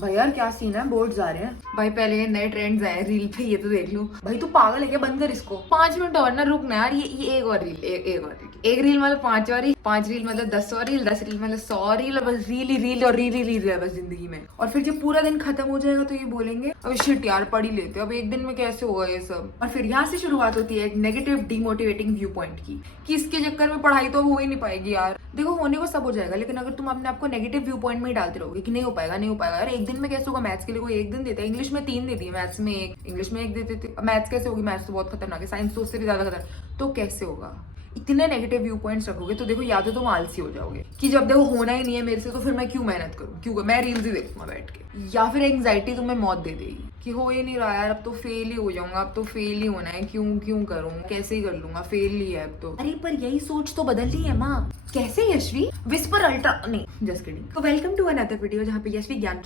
भाई यार क्या सीन है, बोर्ड्स आ रहे हैं भाई। पहले ये नए ट्रेंड्स आए रील पे, ये तो देख लूं। भाई तू पागल है क्या, बंद कर इसको। 5 मिनट और ना, रुक ना यार। ये एक और रील, एक और रील। एक रील मतलब 5 और रील, 5 रील मतलब 10 और रील, 10 रील मतलब 100 रील। और बस रील ही रील और रील ही रील है बस जिंदगी में। और फिर जब पूरा दिन खत्म हो जाएगा तो ये बोलेंगे अब शिट यार पढ़ ही लेते, अब एक दिन में कैसे होगा ये सब। और फिर यहाँ से शुरुआत होती है एक नेगेटिव डीमोटिवेटिंग व्यू पॉइंट की, कि इसके चक्कर में पढ़ाई तो हो ही नहीं पाएगी यार। देखो होने को सब हो जाएगा, लेकिन अगर तुम अपने आपको नेगेटिव व्यू पॉइंट में ही डालते रहोगे कि नहीं हो पाएगा, नहीं हो पाएगा यार, एक दिन में कैसे होगा। मैथ्स के लिए कोई एक दिन देता है, इंग्लिश में 3 देती है, मैथ्स में 1, इंग्लिश में 1 देते थे। मैथ्स कैसे होगी, मैथ्स तो बहुत खतरनाक है, साइंस तो उससे भी ज्यादा खतरनाक। तो कैसे होगा। इतने नेगेटिव व्यू पॉइंट्स रखोगे तो देखो या तो तुम आलसी हो जाओगे कि जब देखो होना ही नहीं है मेरे से तो फिर मैं क्यों मेहनत करूं, क्यों मैं रील्स ही देखूंगा बैठ के। या फिर एंग्जाइटी तुम्हें मौत दे देगी कि हो ही नहीं रहा यार, अब तो फेल ही हो जाऊंगा, अब तो फेल ही होना है, क्यों क्यों करूँ, कैसे ही कर लूंगा, फेल ही है अब तो। अरे पर यही सोच तो बदलनी है माँ। कैसे यशवी, विस्पर अल्ट्रा नहीं, जस्ट किडिंग। तो वेलकम टू अनदर वीडियो जहाँ पे यशवी ज्ञान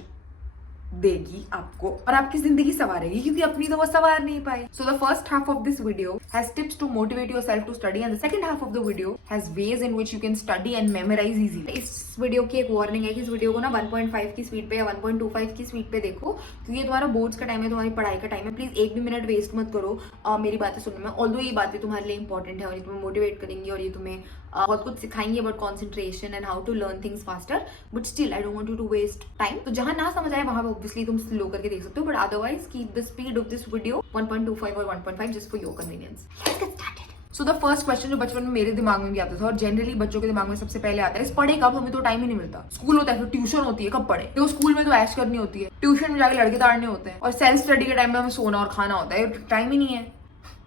देगी आपको और आपकी जिंदगी संवारेगी, क्योंकि अपनी तो वो संवार नहीं पाए। So the first half of this video has tips to motivate yourself to study and the second half of the video has ways in which you can study and memorise easily. इस video की एक warning है कि इस video को ना 1.5 की speed पे या 1.25 की स्पीड पे देखो, क्योंकि ये तुम्हारा बोर्ड्स का टाइम है, तुम्हारी पढ़ाई का टाइम है। प्लीज एक भी मिनट वेस्ट मत करो मेरी बातें सुनने में। ऑल्दो ये बातें तुम्हारे लिए इंपॉर्टेंट है और ये तुम्हें मोटिवेट करेंगी और ये तुम्हें बहुत कुछ सिखाएंगे about concentration and how to learn things faster, but still I don't want you to waste time. तो जहां ना समझ आए वहां ऑब्वियसली तुम स्लो करके देख सकते हो, but otherwise keep the speed of this video 1.25 और 1.5 just for your convenience. Let's get started. So the first question जो बचपन में मेरे दिमाग में भी आता था और जनरली बच्चों के दिमाग में सबसे पहले आता है, पढ़े कब, हमें तो टाइम ही नहीं मिलता। स्कूल होता है, फिर ट्यूशन होती है, कब पढ़े। देखो स्कूल में तो ऐश करनी होती है, ट्यूशन में जाके लड़के ताड़ने होते हैं, और सेल्फ स्टडी के टाइम में हमें सोना और खाना होता है। टाइम ही नहीं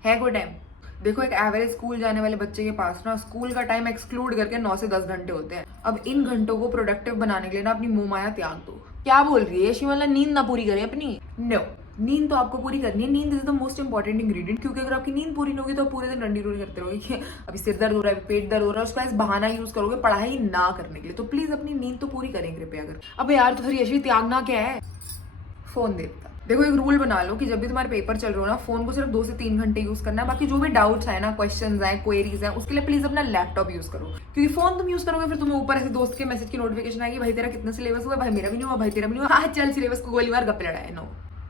है कोई टाइम। देखो एक एवरेज स्कूल जाने वाले बच्चे के पास ना स्कूल का टाइम एक्सक्लूड करके 9 से 10 घंटे होते हैं। अब इन घंटों को प्रोडक्टिव बनाने के लिए ना अपनी मोह माया त्याग दो। क्या बोल रही है शिमला, नींद ना पूरी करें अपनी? नो, नींद तो आपको पूरी करनी है। नींद is the most important ingredient, क्योंकि अगर आपकी नींद पूरी नहीं होगी तो पूरे दिन रंडी रोड़ी करते रहोगे कि अभी सिर दर्द हो रहा है, पेट दर्द हो रहा है, उसका बहाना यूज करोगे पढ़ाई ना करने के लिए। तो प्लीज अपनी नींद तो पूरी करें कृपया कर। अब यार तो फिर यशवी त्यागना क्या है? फोन देखता। देखो एक रूल बना लो कि जब भी तुम्हारे पेपर चल रहे हो ना, फोन को सिर्फ 2 से 3 घंटे यूज करना है। बाकी जो भी डाउट्स है ना, क्वेश्चंस हैं, क्वेरीज हैं, उसके लिए प्लीज अपना लैपटॉप यूज करो, क्योंकि फोन तुम यूज करोगे फिर तुम्हें ऊपर ऐसे दोस्त के मैसेज की नोटिफिकेशन आएगी, भाई तेरा कितना सिलेबस हुआ, भाई मेरा भी नहीं हुआ, भाई तेरा भी नहीं हुआ, हाँ चल सिलेबस को गोली मार गप्पे लड़ाए। No,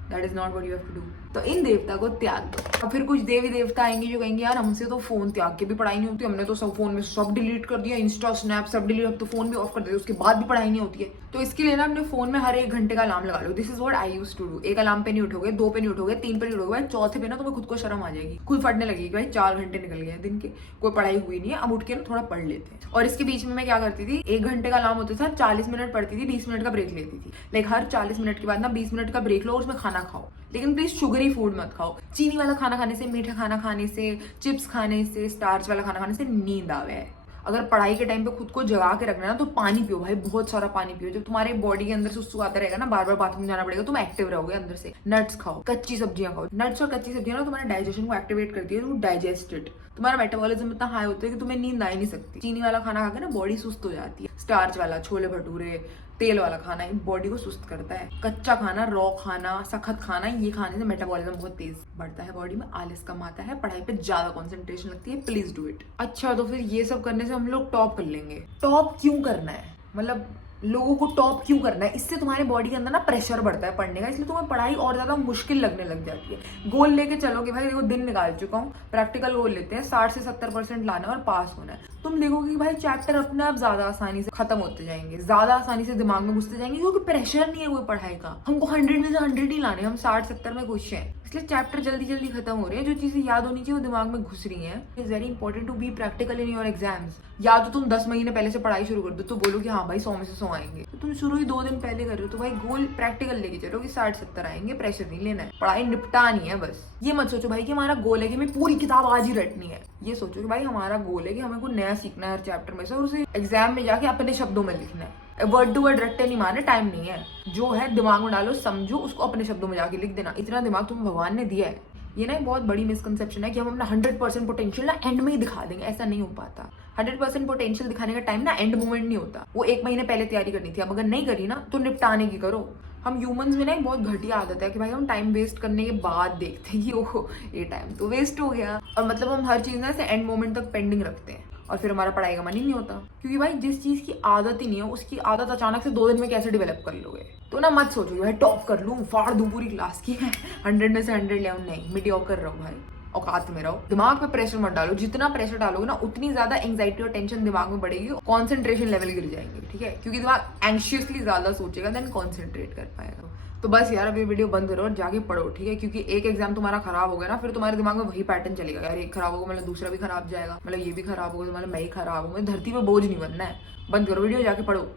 that is not what you have to do. तो इन देवता को त्याग दो। और फिर कुछ देवी देवता आएंगे जो कहेंगे यार हमसे तो फोन त्याग के भी पढ़ाई नहीं होती, हमने तो सब फोन में सब डिलीट कर दिया, इंस्टा स्नैप सब डिलीट, अब तो फोन भी ऑफ कर देते, उसके बाद भी पढ़ाई नहीं होती है। तो इसके लिए ना अपने फोन में हर 1 घंटे का अलार्म लगा लो। This is what I used to do. 1 alarm पे नहीं उठोगे, 2 पे नहीं उठोगे, 3 पे नहीं उठोगे, चौथे पे ना तुम्हें खुद को शर्म आ जाएगी, खुद फटने लगेगी, भाई 4 घंटे निकल गए दिन के, कोई पढ़ाई हुई नहीं है, अब उठ के ना थोड़ा पढ़ लेते हैं। और इसके बीच में मैं क्या करती थी, 1 घंटे का अलार्म होता था, 40 मिनट पढ़ती थी, 20 मिनट का ब्रेक लेती थी। लाइक हर 40 मिनट के बाद ना 20 मिनट का ब्रेक लो और उसमें खाना खाओ, लेकिन प्लीज शुगरी फूड मत खाओ। चीनी वाला खाना खाने से, मीठा खाना खाने से, चिप्स खाने से, स्टार्च वाला खाना खाने से नींद आवे है। अगर पढ़ाई के टाइम पे खुद को जगा के रखना है ना तो पानी पियो भाई, बहुत सारा पानी पियो। जब तुम्हारे बॉडी के अंदर सुसु आता रहेगा ना, बार बार बाथरूम जाना पड़ेगा, तुम एक्टिव रहोगे अंदर से। नट्स खाओ, कच्ची सब्जियां खाओ। नट्स और कच्ची सब्जियां ना तुम्हारे डाइजेशन को एक्टिवेट करती है, तुम डाइजेस्ट इट। तुम्हारा मेटाबॉलिज्म इतना हाई होता है कि तुम्हें नींद आ ही नहीं सकती। चीनी वाला खाना खाकर ना बॉडी सुस्त हो जाती है, स्टार्च वाला, छोले भटूरे, तेल वाला खाना बॉडी को सुस्त करता है। कच्चा खाना, रॉ खाना, सखत खाना, ये खाने से मेटाबॉलिज्म बहुत तेज बढ़ता है बॉडी में, आलस कम आता है, पढ़ाई पे ज्यादा कंसंट्रेशन लगती है। Please do it. अच्छा तो फिर ये सब करने से हम लोग टॉप कर लेंगे। टॉप क्यों करना है, मतलब लोगों को टॉप क्यों करना है? इससे तुम्हारे बॉडी के अंदर ना प्रेशर बढ़ता है पढ़ने का, इसलिए तुम्हें पढ़ाई और ज्यादा मुश्किल लगने लग जाती है। गोल लेके चलोगे भाई, देखो दिन निकाल चुका हूँ, प्रैक्टिकल गोल लेते हैं 60 से 70% लाना है और पास होना है। तुम देखोगे कि भाई चैप्टर अपने आप ज्यादा आसानी से खत्म होते जाएंगे, ज्यादा आसानी से दिमाग में घुसते जाएंगे, क्योंकि प्रेशर नहीं है कोई पढ़ाई का। हमको 100 में से 100 ही लाने, हम 60-70 में खुश हैं, इसलिए चैप्टर जल्दी जल्दी खत्म हो रहे हैं। जो चीजें याद होनी चाहिए वो दिमाग में घुस रही हैं। It's very important to be practical in your exams. या तो तुम 10 महीने पहले से पढ़ाई शुरू कर दो, तो बोलो कि हाँ भाई 100 में से 100 आएंगे, तो तुम शुरू ही 2 दिन पहले कर रहे हो, तो भाई गोल प्रैक्टिकल लेके चलो कि 60-70 आएंगे, प्रेशर नहीं लेना है, पढ़ाई निपटानी है बस। ये मत सोचो भाई कि हमारा गोल है कि हमें पूरी किताब आज ही रटनी है। ये सोचो कि भाई हमारा गोल है कि हमें कुछ नया सीखना है हर चैप्टर में से, और उसे एग्जाम में जाके अपने शब्दों में लिखना है। वर्ड टू वर्ड रट्टे नहीं मारने, टाइम नहीं है। जो है दिमाग में डालो, समझो, उसको अपने शब्दों में जाके लिख देना। इतना दिमाग तुम्हें भगवान ने दिया है। ये ना एक बहुत बड़ी मिसकंसेप्शन है कि हम अपना 100% पोटेंशियल ना एंड में ही दिखा देंगे, ऐसा नहीं हो पाता। 100% पोटेंशियल दिखाने का टाइम ना एंड मोमेंट नहीं होता, वो 1 महीने पहले तैयारी करनी थी। अब अगर नहीं करी ना तो निपटाने की करो। हम ह्यूमंस में ना एक बहुत घटिया आदत है कि भाई हम टाइम वेस्ट करने के बाद देखते हैं कि ओहो ये टाइम तो वेस्ट हो गया, और मतलब हम हर चीज ना ऐसे एंड मोमेंट तक पेंडिंग रखते हैं। और फिर हमारा पढ़ाई का मन ही नहीं होता, क्योंकि भाई जिस चीज की आदत ही नहीं है उसकी आदत अचानक से 2 दिन में कैसे डेवलप कर लोगे। तो ना मत सोचो भाई टॉप कर लूँ, फाड़ दूं पूरी क्लास की 100 में से 100 ले आऊं, नहीं, मीडियोकर रहो भाई, औकात में रहो। दिमाग पे प्रेशर मत डालो, जितना प्रेशर डालोगे ना उतनी ज्यादा एंग्जाइटी और टेंशन दिमाग में बढ़ेगी, कॉन्सेंट्रेशन लेवल गिर जाएंगे, ठीक है, क्योंकि दिमाग एंशियसली ज्यादा सोचेगा देन कॉन्सेंट्रेट कर पाएगा। तो बस यार अभी वीडियो बंद करो और जाके पढ़ो, ठीक है, क्योंकि एक एग्जाम तुम्हारा खराब हो गया ना, फिर तुम्हारे दिमाग में वही पैटर्न चलेगा, यार एक खराब होगा मतलब दूसरा भी खराब जाएगा, मतलब ये भी खराब होगा मतलब मैं ही खराब हूँ, धरती पे बोझ नहीं बनना है। बंद करो वीडियो, जाके पढ़ो।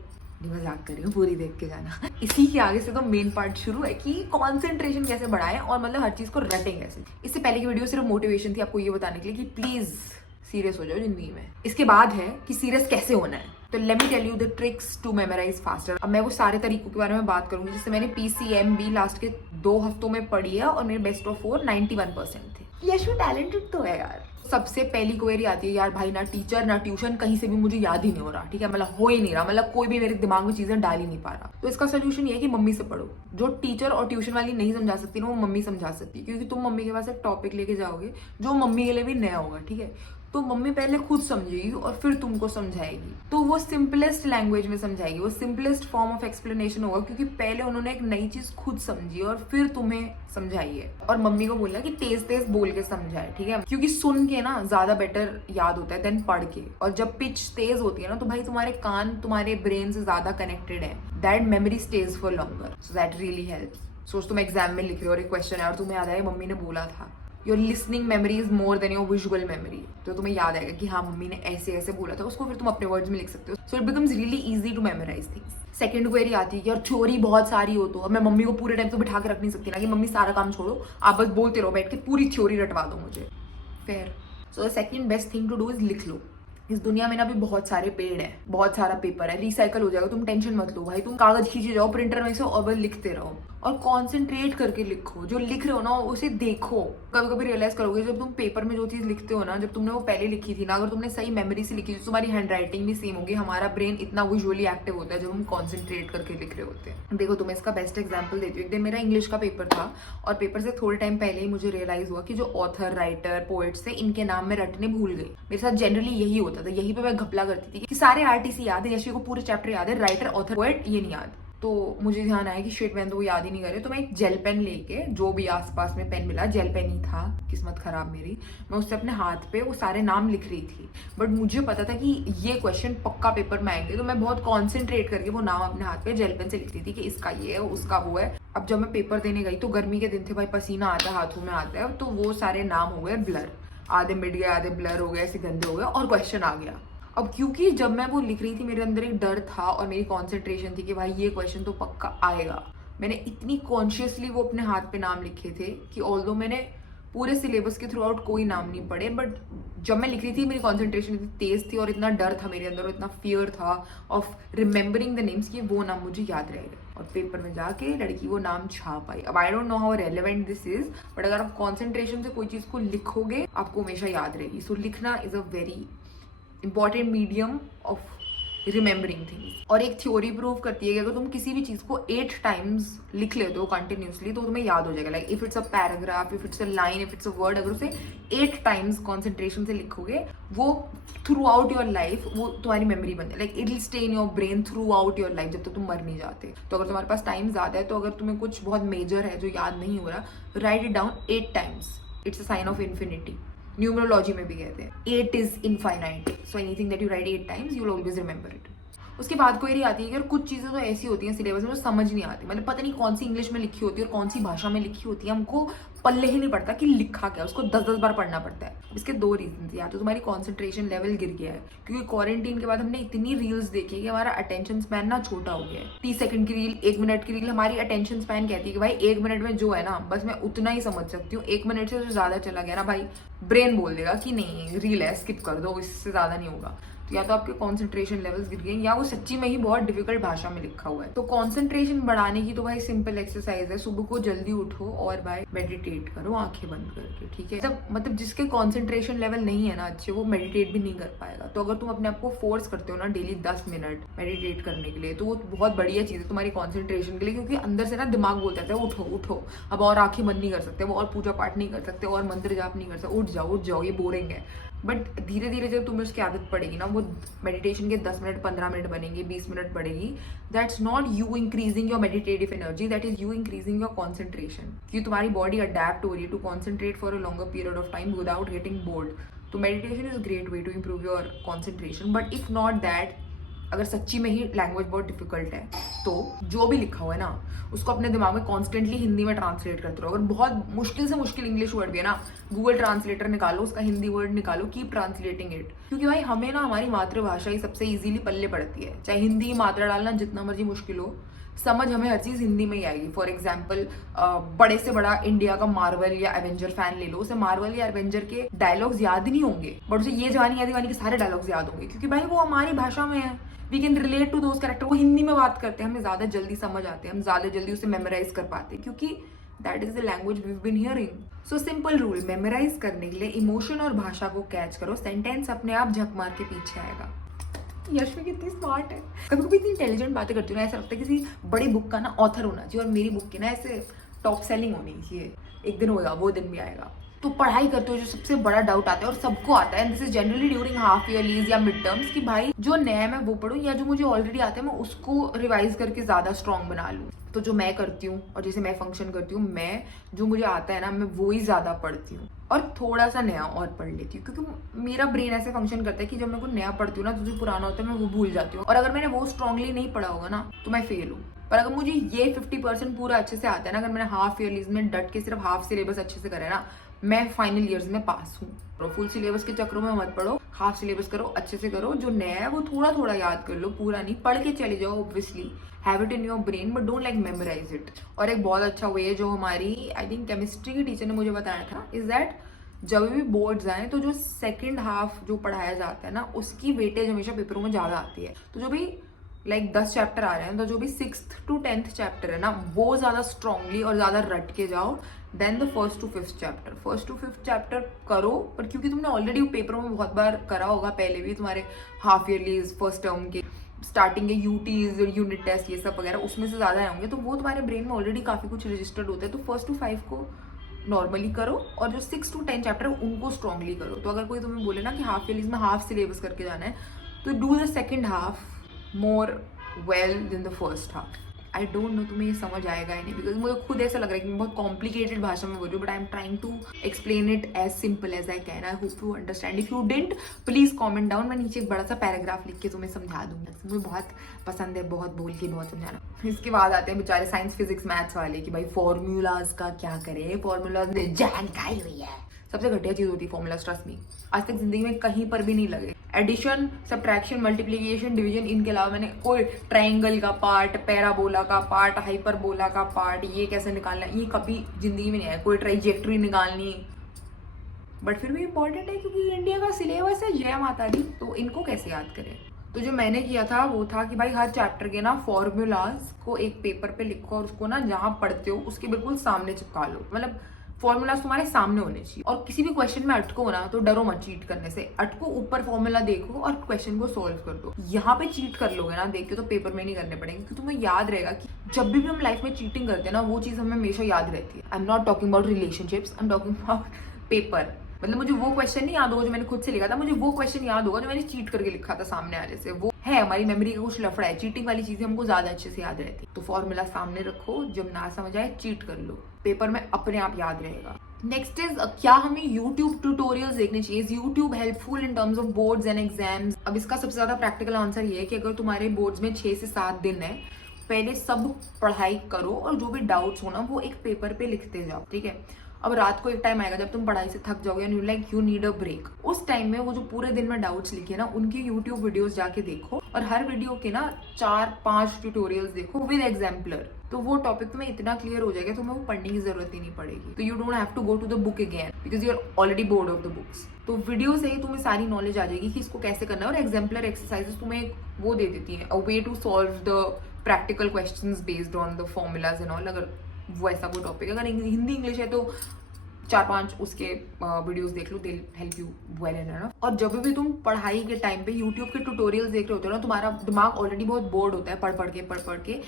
नहीं, मजाक कर रही हूँ, पूरी देख के जाना। इसी के आगे से तो मेन पार्ट शुरू है कि कंसंट्रेशन कैसे बढ़ाएं और मतलब हर चीज को रटें कैसे। इससे पहले की वीडियो सिर्फ मोटिवेशन थी आपको ये बताने के लिए कि प्लीज सीरियस हो जाओ जिंदगी में। इसके बाद है कि सीरियस कैसे होना है। तो let me tell you the tricks to memorise faster. अब मैं वो सारे तरीकों के बारे में बात करूंगी जिससे मैंने PCMB लास्ट के 2 हफ्तों में पढ़ी है और मेरे बेस्ट ऑफ 4 91% थे। यश में टैलेंटेड तो है यार। सबसे पहली क्वेरी आती है यार भाई ना टीचर ना ट्यूशन कहीं से भी मुझे याद ही नहीं हो रहा, ठीक है, मतलब हो ही नहीं रहा, मतलब कोई भी मेरे दिमाग में चीजें डाल ही नहीं पा रहा। तो इसका सोल्यूशन ये है कि मम्मी से पढ़ो। जो टीचर और ट्यूशन वाली नहीं समझा सकती ना वो मम्मी समझा सकती है, क्योंकि तुम मम्मी के पास एक टॉपिक लेके जाओगे जो मम्मी के लिए भी नया होगा, ठीक है, तो मम्मी पहले खुद समझेगी और फिर तुमको समझाएगी, तो वो सिंपलेस्ट लैंग्वेज में समझाएगी, वो सिंपलेस्ट फॉर्म ऑफ एक्सप्लेनेशन होगा, क्योंकि पहले उन्होंने एक नई चीज खुद समझी और फिर तुम्हें समझाई है। और मम्मी को बोलना कि तेज तेज बोल के समझाए, ठीक है, क्योंकि सुन के ना ज्यादा बेटर याद होता है देन पढ़ के। और जब पिच तेज होती है ना तो भाई तुम्हारे कान तुम्हारे ब्रेन से ज्यादा कनेक्टेड है, that memory stage for longer, so that really helps. सोच तुम एग्जाम में लिख रहे हो और एक क्वेश्चन है और तुम्हें याद आया मम्मी ने बोला था, your listening memory is more than your visual memory, तो तुम्हें याद आएगा कि हाँ मम्मी ने ऐसे ऐसे बोला था, उसको फिर तुम अपने वर्ड्स में लिख सकते हो, so it becomes really easy to memorise things. Second query आती है कि यार थ्योरी बहुत सारी हो, तो अब मैं मम्मी को पूरे टाइम तो बिठा के रख नहीं सकती ना कि मम्मी सारा काम छोड़ो आप बस बोलते रहो बैठ के, पूरी थ्योरी रटवा दो मुझे, फिर so the second best thing to do is लिख लो। इस दुनिया में ना भी बहुत सारे पेड़ है, बहुत सारा पेपर है, रिसाइकल हो जाएगा, तुम टेंशन मत लो भाई, तुम कागज खींचे जाओ प्रिंटर में से और बस लिखते रहो और कॉन्सेंट्रेट करके लिखो। जो लिख रहे हो ना उसे देखो, कभी कभी रियलाइज करोगे जब तुम पेपर में जो चीज लिखते हो ना, जब तुमने वो पहले लिखी थी ना, अगर तुमने सही मेमोरी से लिखी थी तुम्हारी हैंड राइटिंग भी सेम होगी। हमारा ब्रेन इतना विजुअली एक्टिव होता है जब हम कॉन्सेंट्रेट करके लिख रहे होते हैं। देखो तुम्हें इसका बेस्ट एग्जाम्पल देती हूँ। एक दिन मेरा इंग्लिश का पेपर था और पेपर से थोड़े टाइम पहले ही मुझे रियलाइज हुआ कि जो ऑथर राइटर पोएट्स थे इनके नाम में रटने भूल गई। मेरे साथ जनरली यही होता था, यही पे मैं घपला करती थी कि सारे आर्टिस्ट याद है, यशी को पूरे चैप्टर याद है, राइटर ऑथर पोएट ये नहीं याद। तो मुझे ध्यान आया कि शिट मैंने तो वो याद ही नहीं करे, तो मैं एक जेल पेन लेके, जो भी आसपास में पेन मिला, जेल पेन ही था, किस्मत खराब मेरी, मैं उससे अपने हाथ पे वो सारे नाम लिख रही थी। बट मुझे पता था कि ये क्वेश्चन पक्का पेपर में आएंगे, तो मैं बहुत कॉन्सेंट्रेट करके वो नाम अपने हाथ पे जेल पेन से लिख रही थी कि इसका ये है उसका वो है। अब जब मैं पेपर देने गई तो गर्मी के दिन थे भाई, पसीना आता है हाथों में आता है, तो वो सारे नाम हो गए ब्लर, आधे मिट गए आधे ब्लर हो गए, ऐसे गंदे हो गए और क्वेश्चन आ गया। अब क्योंकि जब मैं वो लिख रही थी मेरे अंदर एक डर था और मेरी कॉन्सेंट्रेशन थी कि भाई ये क्वेश्चन तो पक्का आएगा, मैंने इतनी कॉन्शियसली वो अपने हाथ पे नाम लिखे थे कि ऑल्दो मैंने पूरे सिलेबस के थ्रू आउट कोई नाम नहीं पढ़े, बट जब मैं लिख रही थी मेरी कॉन्सेंट्रेशन इतनी तेज थी और इतना डर था मेरे अंदर और इतना फियर था ऑफ रिमेंबरिंग द नेम्स कि वो नाम मुझे याद रहेगा। और पेपर में जाके लड़की वो नाम छाप आई। अब आई don't know how relevant this is, but अगर आप कॉन्सेंट्रेशन से कोई चीज को लिखोगे आपको हमेशा याद रहेगी। सो लिखना is a very important medium of remembering things. और एक थ्योरी प्रूव करती है कि अगर तुम किसी भी चीज को 8 टाइम्स लिख लेते हो कंटिन्यूसली तो तुम्हें याद हो जाएगा। Like if it's a paragraph, if it's a line, if it's a word, अगर उसे 8 टाइम्स कॉन्सेंट्रेशन से लिखोगे वो थ्रू आउट योर लाइफ वो तुम्हारी मेमोरी बन जाए। Like it will stay in your brain through out your life जब तक तुम मर नहीं जाते। तो अगर तुम्हारे पास टाइम ज्यादा है, तो अगर तुम्हें कुछ बहुत मेजर है जो याद नहीं हो रहा, write it down 8 times. It's a sign of infinity. Numerology में भी कहते हैं 8 is infinite, so anything that you write 8 times you will always remember it. उसके बाद क्वेरी आती है कि कुछ चीजें तो ऐसी होती हैं सिलेबस में जो समझ नहीं आती, मतलब पता नहीं कौन सी इंग्लिश में लिखी होती है और कौन सी भाषा में लिखी होती है, हमको पल्ले ही नहीं पड़ता कि लिखा क्या, उसको 10-10 बार पढ़ना पड़ता है। इसके 2 रीजन, या तो तुम्हारी कॉन्सेंट्रेशन लेवल गिर गया है क्योंकि क्वारंटीन के बाद हमने इतनी रील्स देखी कि हमारा अटेंशन स्पैन ना छोटा हो गया है। 30 सेकंड की रील, 1 मिनट की रील, हमारी अटेंशन स्पैन कहती है कि भाई 1 मिनट में जो है ना बस मैं उतना ही समझ सकती हूँ। 1 मिनट से जो ज्यादा चला गया ना भाई ब्रेन बोल देगा कि नहीं रील है स्किप कर दो, इससे ज्यादा नहीं होगा। या तो आपके कॉन्सेंट्रेशन लेवल्स गिर गए या वो सच्ची में ही बहुत डिफिकल्ट भाषा में लिखा हुआ है। तो कॉन्सेंट्रेशन बढ़ाने की तो भाई सिंपल एक्सरसाइज है, सुबह को जल्दी उठो और भाई मेडिटेट करो आंखें बंद करके, ठीक है। मतलब जिसके कॉन्सेंट्रेशन लेवल नहीं है ना अच्छे, वो मेडिटेट भी नहीं कर पाएगा। तो अगर तुम अपने आप को फोर्स करते हो ना डेली 10 मिनट मेडिटेट करने के लिए, तो वो बहुत बढ़िया चीज़ है तुम्हारी कॉन्सेंट्रेशन के लिए, क्योंकि अंदर से ना दिमाग बोलता है उठो उठो, अब और आंखें बंद नहीं कर सकते, वो और पूजा पाठ नहीं कर सकते, और मंत्र जाप नहीं कर सकते, उठ जाओ, ये बोरिंग है। बट धीरे धीरे जब तुम्हें उसकी आदत पड़ेगी ना, वो मेडिटेशन के 10 मिनट 15 मिनट बनेंगे, 20 मिनट बढ़ेगी। That's not you increasing your meditative energy, that is you increasing your concentration, क्योंकि तुम्हारी बॉडी अडेप्ट हो रही है to concentrate for a longer period of time without getting bored. तो meditation is great way to improve your concentration. But if not that, अगर सच्ची में ही language बहुत डिफिकल्ट है, तो जो भी लिखा हुआ है ना उसको अपने दिमाग में कॉन्स्टेंटली हिंदी में ट्रांसलेट करते रहो। अगर बहुत मुश्किल से मुश्किल इंग्लिश वर्ड भी है ना, गूगल ट्रांसलेटर निकालो, उसका हिंदी वर्ड निकालो, कीप ट्रांसलेटिंग इट। क्योंकि भाई हमें ना हमारी मातृभाषा ही सबसे इजीली पल्ले पड़ती है। चाहे हिंदी की मात्रा डालना जितना मर्जी मुश्किल हो, समझ हमें हर चीज हिंदी में ही आएगी। फॉर एग्जाम्पल, बड़े से बड़ा इंडिया का मार्वल या एवेंजर फैन ले लो, उसे मार्वल या एवेंजर के डायलॉग्स याद नहीं होंगे, बट उसे ये जवानी या दीवानी के सारे डायलॉग्स याद होंगे, क्योंकि भाई वो हमारी भाषा में है। We can relate to those character. वो हिंदी में बात करते हैं, हमें ज्यादा जल्दी समझ आते हैं, हम ज्यादा जल्दी उसे मेमोराइज कर पाते हैं, क्योंकि that is the language we been hearing. So simple rule, memorise करने के लिए इमोशन और भाषा को कैच करो, सेंटेंस अपने आप झक मार के पीछे आएगा। यशवी कितनी स्मार्ट है, कभी कभी इतनी इंटेलिजेंट बातें करती हूँ ना, ऐसा लगता है किसी बड़ी बुक का ना ऑथर होना चाहिए, और मेरी बुक की ना ऐसे टॉप सेलिंग होनी चाहिए। एक दिन होगा, वो दिन भी आएगा। तो पढ़ाई करते हो जो सबसे बड़ा डाउट आता है, और सबको आता है, this is generally during half yearlies या मिड टर्म्स, कि भाई जो नया मैं वो पढ़ूं या जो मुझे ऑलरेडी आता है मैं उसको रिवाइज करके ज्यादा स्ट्रॉन्ग बना लूं। तो जो मैं करती हूँ और जैसे मैं फंक्शन करती हूँ, मैं जो मुझे आता है ना मैं वो ही ज्यादा पढ़ती हूँ और थोड़ा सा नया और पढ़ लेती हूँ, क्योंकि मेरा ब्रेन ऐसे फंक्शन करता है कि जब मैं कोई नया पढ़ती हूँ ना, तो जो पुराना होता है मैं वो भूल जाती हूँ, और अगर मैंने वो स्ट्रांगली नहीं पढ़ा होगा ना तो मैं फेल हूँ। पर अगर मुझे ये 50% पूरा अच्छे से आता है ना, अगर मैंने हाफ ईयरलीज में डट के सिर्फ हाफ सिलेबस अच्छे से करा है ना, मैं फाइनल ईयर्स में पास हूँ। फुल सिलेबस के चक्रों में मत पढ़ो, हाफ सिलेबस करो, अच्छे से करो, जो नया है वो थोड़ा थोड़ा याद कर लो, पूरा नहीं, पढ़ के चले जाओ, obviously have it in your brain, but don't like memorise it. और एक बहुत अच्छा वे जो हमारी आई थिंक केमिस्ट्री की टीचर ने मुझे बताया था, इज दैट जब भी बोर्ड्स आए तो जो सेकेंड हाफ जो पढ़ाया जाता है ना, उसकी वेटेज हमेशा पेपरों में ज्यादा आती है। तो जो भी 10 चैप्टर आ रहे हैं, तो जो भी 6th to 10th चैप्टर है ना, वो ज्यादा स्ट्रांगली और ज्यादा रट के जाओ then the 1st to 5th chapter. 1st to 5th chapter करो, पर क्योंकि तुमने ऑलरेडी पेपरों में बहुत बार करा होगा पहले भी, तुम्हारे हाफ ईयरलीज, फर्स्ट टर्म के स्टार्टिंग के यूटीज, यूनिट टेस्ट, ये सब वगैरह उसमें से ज्यादा आएंगे, तो वो तुम्हारे ब्रेन में ऑलरेडी काफी कुछ रजिस्टर्ड होता है। तो 1st to 5 को नॉर्मली करो, और जो 6 to 10 चैप्टर है उनको स्ट्रांगली करो। तो अगर कोई तुम्हें बोले ना कि हाफ ईयरलीज में हाफ सिलेबस करके जाना है, तो do the second half more well than the first half. I don't know तुम्हें ये समझ आएगा या नहीं, बिकॉज मुझे खुद ऐसा लग रहा है कि मैं बहुत कॉम्प्लिकेटेड भाषा में बोल रही हूँ, but I am trying to explain it as simple as I can. I hope you understand. If you didn't, please comment down, मैं नीचे एक बड़ा सा पैराग्राफ लिख के तुम्हें समझा दूंगी। मुझे बहुत पसंद है बहुत बोल के बहुत समझाना। इसके बाद आते हैं बेचारे साइंस फिजिक्स मैथ्स वाले कि भाई फॉर्मूलाज का क्या करें, फॉर्मूलाज जानकारी हुई है, सबसे घटिया चीज होती है फॉर्मूलाज, ट्रस्ट मी। आज तक जिंदगी में कहीं पर भी नहीं लगे। एडिशन, सब्ट्रैक्शन, मल्टीप्लिकेशन, डिवीजन, इनके अलावा मैंने कोई ट्रायंगल का पार्ट, पैराबोला का पार्ट, हाइपरबोला का पार्ट, ये कैसे निकालना, ये कभी जिंदगी में नहीं आया। कोई ट्राइजेक्टरी निकालनी, बट फिर भी इंपॉर्टेंट है क्योंकि इंडिया का सिलेबस है, जय माता दी। तो इनको कैसे याद करें? तो जो मैंने किया था वो था कि भाई हर चैप्टर के ना फॉर्मूलाज को एक पेपर पे लिखो, और उसको ना जहाँ पढ़ते हो उसके बिल्कुल सामने चिपका लो। मतलब फॉर्मूलाज तुम्हारे सामने होने चाहिए, और किसी भी क्वेश्चन में अटको ना तो डरो मत चीट करने से। अटको, ऊपर फॉर्मूला देखो और क्वेश्चन को सोल्व कर दो। यहाँ पे चीट कर लोगे ना देख के तो पेपर में नहीं करने पड़ेंगे, क्योंकि तुम्हें याद रहेगा कि जब भी हम लाइफ में चीटिंग करते हैं ना, वो चीज हमें हमेशा याद रहती है। I am not talking about relationships, I am talking about paper. मतलब मुझे वो क्वेश्चन नहीं याद होगा जो मैंने खुद से लिखा था, मुझे वो क्वेश्चन याद होगा जो मैंने चीट करके लिखा था सामने वाले से। वो है हमारी मेमोरी का कुछ लफड़ा है, चीटिंग वाली चीजें हमको ज्यादा अच्छे से याद रहती है। तो फॉर्मूला सामने रखो, जब ना समझ आए चीट कर लो, पेपर में अपने आप याद रहेगा। नेक्स्ट इज क्या हमें YouTube ट्यूटोरियल्स देखने चाहिए? YouTube helpful in terms of boards and exams? अब इसका सबसे ज्यादा प्रैक्टिकल आंसर ये है कि अगर तुम्हारे बोर्ड्स में 6 से 7 दिन है, पहले सब पढ़ाई करो और जो भी डाउट्स हो ना वो एक पेपर पे लिखते जाओ, ठीक है। अब रात को एक टाइम आएगा जब तुम पढ़ाई से थक जाओगे and you need a break. उस टाइम में वो जो पूरे दिन में डाउट्स लिखे ना, उनकी YouTube वीडियोस जाके देखो, और हर वीडियो के ना 4-5 ट्यूटोरियल्स देखो विद एग्जाम्पलर। तो वो टॉपिक तुम्हें इतना क्लियर हो जाएगा तुम्हें वो पढ़ने की जरूरत ही नहीं पड़ेगी। तो you don't have to go to the book again because you are already bored of the books. तो वीडियो से ही तुम्हें सारी नॉलेज आ जाएगी कि इसको कैसे करना है। और एग्जाम्पलर एक्सरसाइजेस तुम्हें वो दे देती है, a way to solve the practical questions based on the formulas and all. अगर वो ऐसा कोई टॉपिक, अगर हिंदी इंग्लिश है तो 4-5 उसके वीडियोस देख लो, they help you well and enough. और जब भी तुम पढ़ाई के टाइम पे यूट्यूब के ट्यूटोरियल्स देख रहे होते हो ना, तुम्हारा दिमाग ऑलरेडी बहुत बोर्ड होता है पढ़ के।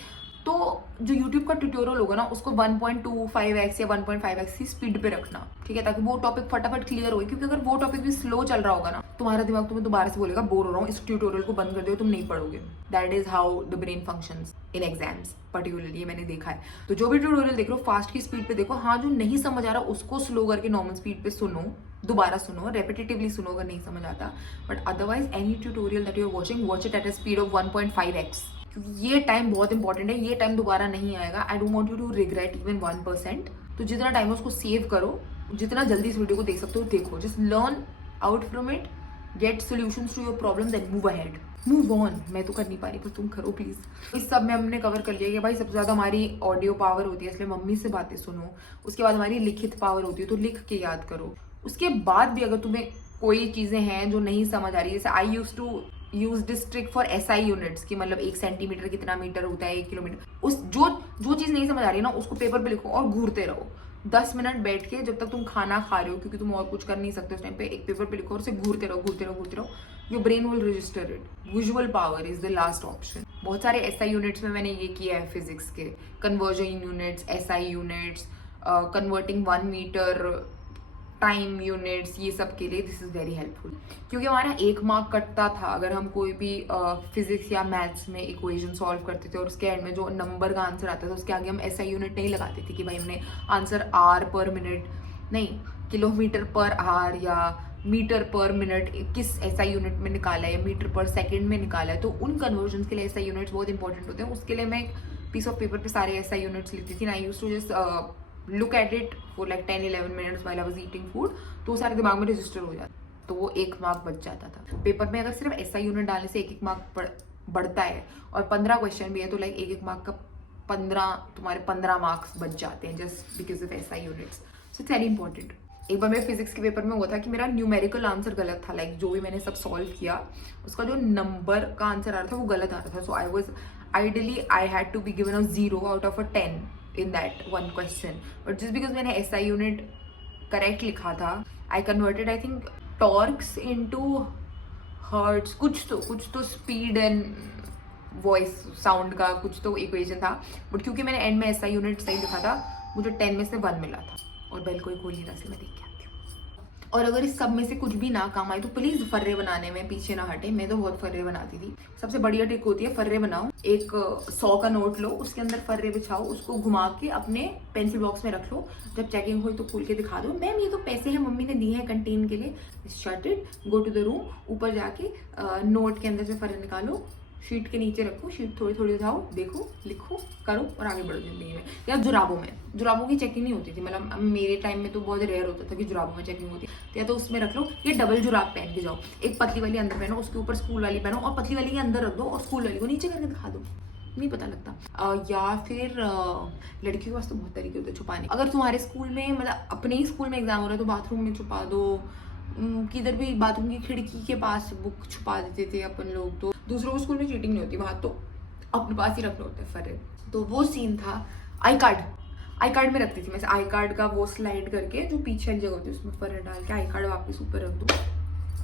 तो जो YouTube का ट्यूटोरियल होगा ना उसको 1.25x या 1.5x की स्पीड पे रखना, ठीक है, ताकि वो टॉपिक फटाफट क्लियर हो। क्योंकि अगर वो टॉपिक भी स्लो चल रहा होगा ना, तुम्हारा दिमाग तुम्हें दोबारा से बोलेगा बोर हो रहा हूँ, इस ट्यूटोरियल को बंद कर दो, तुम नहीं पढ़ोगे। That is how the brain functions in exams particularly, ये मैंने देखा है। तो जो भी ट्यूटोरियल देख रहे हो फास्ट की स्पीड पे देखो। हाँ, जो नहीं समझ आ रहा उसको स्लो करके नॉर्मल स्पीड पे सुनो, दोबारा सुनो, रेपिटेटिवली सुनो अगर नहीं समझ आता। But otherwise any tutorial that you are watching, watch it at a speed of 1.5x, क्योंकि ये टाइम बहुत इंपॉर्टेंट है। ये टाइम दोबारा नहीं आएगा। I don't want you to regret even 1%। तो जितना टाइम है उसको सेव करो, जितना जल्दी इस वीडियो को देख सकते हो देखो। Just learn out from it, get solutions to your problems and move ahead, move on. मैं तो कर नहीं पा रही, पर तुम करो प्लीज। इस सब में हमने कवर कर लिया कि भाई सबसे ज्यादा हमारी ऑडियो पावर होती है, इसलिए मम्मी से बातें सुनो। उसके बाद हमारी लिखित पावर होती है, तो लिख के याद करो। उसके बाद भी अगर तुम्हें कोई चीजें हैं जो नहीं समझ आ रही, जैसे I use to use this trick for SI units की, मतलब 1 सेंटीमीटर कितना मीटर होता है, 1 किलोमीटर। उस जो चीज नहीं समझ आ रही है ना, उसको पेपर पे लिखो और घूरते रहो 10 मिनट बैठ के, जब तक तुम खाना खा रहे हो, क्योंकि तुम और कुछ कर नहीं सकते उस टाइम पे। एक पेपर पे लिखो और उसे घूरते रहो। Your brain will register it. Visual power is the last option. बहुत सारे SI यूनिट्स में मैंने ये किया है, फिजिक्स के conversion units, SI units, converting 1 metre, time units, ये सब के लिए दिस इज वेरी हेल्पफुल। क्योंकि हमारा 1 मार्क कटता था अगर हम कोई भी फिजिक्स या मैथ्स में इक्वेशन सॉल्व करते थे और उसके एंड में जो नंबर का आंसर आता था उसके आगे हम SI यूनिट नहीं लगाते थे कि भाई हमने आंसर आर पर मिनट नहीं, किलोमीटर पर आर या मीटर पर मिनट किस SI यूनिट में निकाला है या मीटर पर सेकेंड में निकाला है। तो उन कन्वर्जन के लिए SI यूनिट्स बहुत इंपॉर्टेंट होते हैं। उसके लिए मैं एक पीस ऑफ पेपर पे सारे SI यूनिट्स लिखती थी। I used to just look at it for like 10-11 minutes while I was eating food, तो सारे दिमाग में रजिस्टर हो जाता, तो वो 1 मार्क बच जाता था। पेपर में अगर सिर्फ SI यूनिट डालने से 1-1 मार्क बढ़ता है और 15 क्वेश्चन भी है, तो लाइक 1-1 मार्क का 15 मार्क्स बच जाते हैं just because of SI units. So it's very important. एक बार मेरे फिजिक्स के पेपर में हुआ था कि मेरा न्यूमेरिकल आंसर गलत था, लाइक जो भी मैंने सब सॉल्व किया उसका जो नंबर का आंसर आ रहा था वो गलत आ रहा था। So I had to be given a 0 out of 10 in that one question, but just because मैंने SI unit correct लिखा था, I converted I think torques into hertz, कुछ तो speed and voice sound का कुछ तो equation था, but क्योंकि मैंने end में SI unit सही लिखा था, मुझे 10 में से 1 मिला था। और बेल कोई खोल नहीं रहा, मैं देख के आती हूँ। और अगर इस सब में से कुछ भी ना काम आए तो प्लीज फर्रे बनाने में पीछे ना हटे। मैं तो बहुत फर्रे बनाती थी। सबसे बढ़िया ट्रिक होती है, फर्रे बनाओ, एक 100 का नोट लो, उसके अंदर फर्रे बिछाओ, उसको घुमा के अपने पेंसिल बॉक्स में रख लो। जब चेकिंग हुई तो खोल के दिखा दो, मैम ये तो पैसे हैं मम्मी ने दिए हैं कंटीन के लिए। Shut it, go to the room, ऊपर जाके नोट के अंदर से फर्रे निकालो, शीट के नीचे रखो, शीट थोड़ी थोड़ी उठाओ, देखो, लिखो, करो और आगे बढ़ो जिंदगी में। या जुराबों की चेकिंग नहीं होती थी, मतलब मेरे टाइम में तो बहुत रेयर होता था कि जुराबों में चेकिंग होती है। या तो उसमें रख लो, ये डबल जुराब पहन के जाओ, एक पतली वाली अंदर पहनो, उसके ऊपर स्कूल वाली पहनो, और पतली वाली के अंदर रख दो और स्कूल वाली को नीचे करके दिखा दो, नहीं पता लगता। या फिर लड़कियों के पास तो बहुत तरीके होते हैं छुपाने। अगर तुम्हारे स्कूल में, मतलब अपने ही स्कूल में एग्जाम हो रहा है तो बाथरूम में छुपा दो, किधर भी बाथरूम की खिड़की के पास बुक छुपा देते थे अपन लोग। तो दूसरों को स्कूल में चीटिंग नहीं होती, वहां तो अपने पास ही रखना होता है फर्रे। तो वो सीन था। आई कार्ड में रखती थी मैं, आई कार्ड का वो स्लाइड करके जो पीछे वाली जगह होती है उसमें फर्रे डाल के आई कार्ड वापस ऊपर रख दो,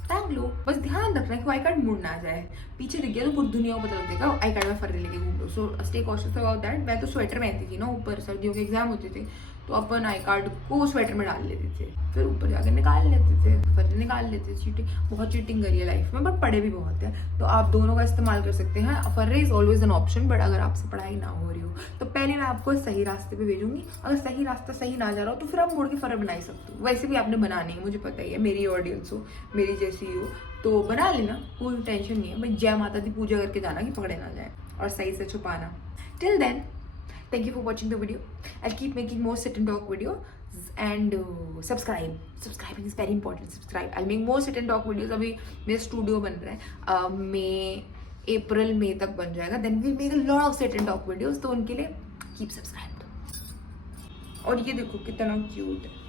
टांग लो। बस ध्यान रखना है कि आई कार्ड मुड़ ना जाए, पीछे दिख गया तो पूरी दुनिया को पता लग जाएगा आई कार्ड में फर्रे लेके घूम लो। So stay cautious about that. मैं तो स्वेटर पहनती थी ना ऊपर, सर्दियों के एग्जाम होते थे तो अपन आई कार्ड को स्वेटर में डाल लेते थे, फिर ऊपर जाकर निकाल लेते थे, फर्रे निकाल लेते थे। चीटिंग, बहुत चीटिंग करी है लाइफ में, बट पढ़े भी बहुत है, तो आप दोनों का इस्तेमाल कर सकते हैं। फर्रे is always an option, but अगर आपसे पढ़ाई ना हो रही हो तो पहले मैं आपको सही रास्ते पे भेजूंगी। अगर सही रास्ता सही ना जा रहा हो तो फिर आप मुड़ के फर्रे बना ही सकते हो। वैसे भी आपने बनानी है, मुझे पता ही है, मेरी ऑडियंस हो, मेरी जैसी हो, तो बना लेना, कोई टेंशन नहीं है। भाई जय माता दी पूजा करके जाना कि पकड़े ना जाए, और सही से छुपाना। Till then, thank you for watching the video. I'll keep making more sit and talk videos and subscribing is very important. Subscribe. I'll make more sit and talk videos. अभी मेरा स्टूडियो बन रहा है, अप्रैल मई तक बन जाएगा, then we'll make a lot of sit and talk videos. तो उनके लिए कीप सब्सक्राइब। और ये देखो कितना क्यूट है।